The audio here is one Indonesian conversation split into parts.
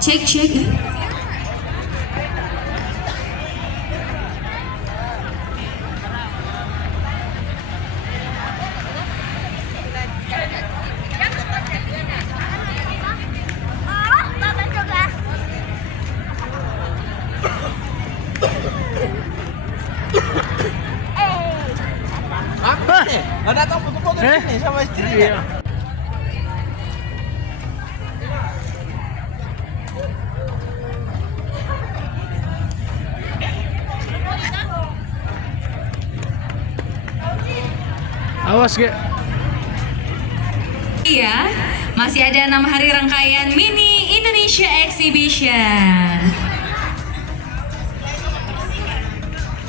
Cek cek. Apa nih? Ada tahu foto-foto nih sama istrinya. Awas gak? Iya, masih ada 6 hari rangkaian Mini Indonesia Exhibition.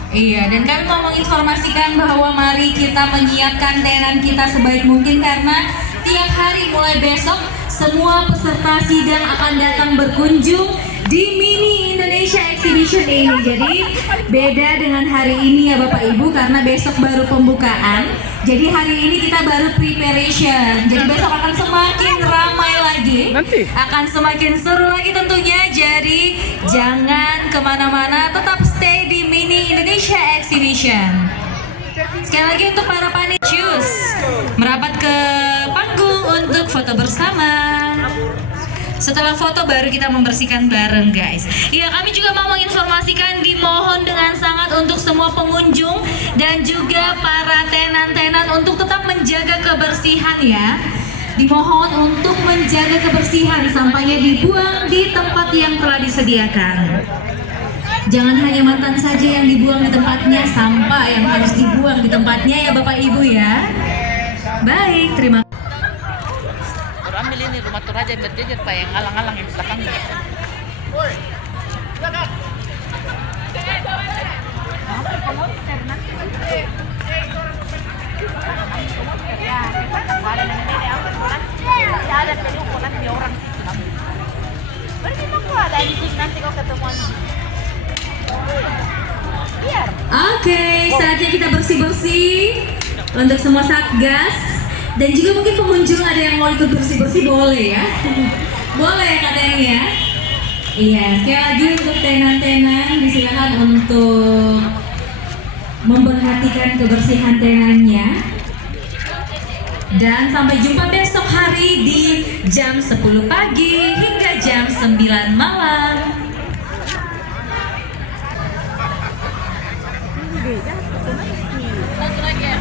Iya, dan kami mau menginformasikan bahwa mari kita menyiapkan tenan kita sebaik mungkin karena tiap hari mulai besok semua peserta sidang akan datang berkunjung di Mini Indonesia Exhibition ini. Jadi beda dengan hari ini ya Bapak Ibu karena besok baru pembukaan. Jadi hari ini kita baru preparation. Jadi besok akan semakin ramai lagi. Nanti Akan semakin seru lagi tentunya. Jadi jangan kemana-mana, tetap stay di Mini Indonesia Exhibition. Sekali lagi untuk para panitia merapat ke panggung untuk foto bersama. Setelah foto baru kita membersihkan bareng guys. Iya, kami juga mau menginformasikan, dimohon dengan sangat untuk semua pengunjung dan juga para tenan-tenan untuk tetap menjaga kebersihan ya. Dimohon untuk menjaga kebersihan, sampahnya dibuang di tempat yang telah disediakan. Jangan hanya mantan saja yang dibuang di tempatnya, sampah yang harus dibuang di tempatnya ya Bapak Ibu ya. Baik, terima kasih. Ambil ini rumah tur aja berjejer pak yang ngalang-ngalang yang di belakangnya. Oke, saatnya kita bersih-bersih untuk semua satgas. Dan juga mungkin pengunjung ada yang mau ikut bersih-bersih boleh ya. Boleh katanya ya. Iya, sekali lagi untuk tenan-tenan disilakan untuk memperhatikan kebersihan tenannya. Dan sampai jumpa besok hari di jam 10 pagi hingga jam 9 malam. Satu lagi ya.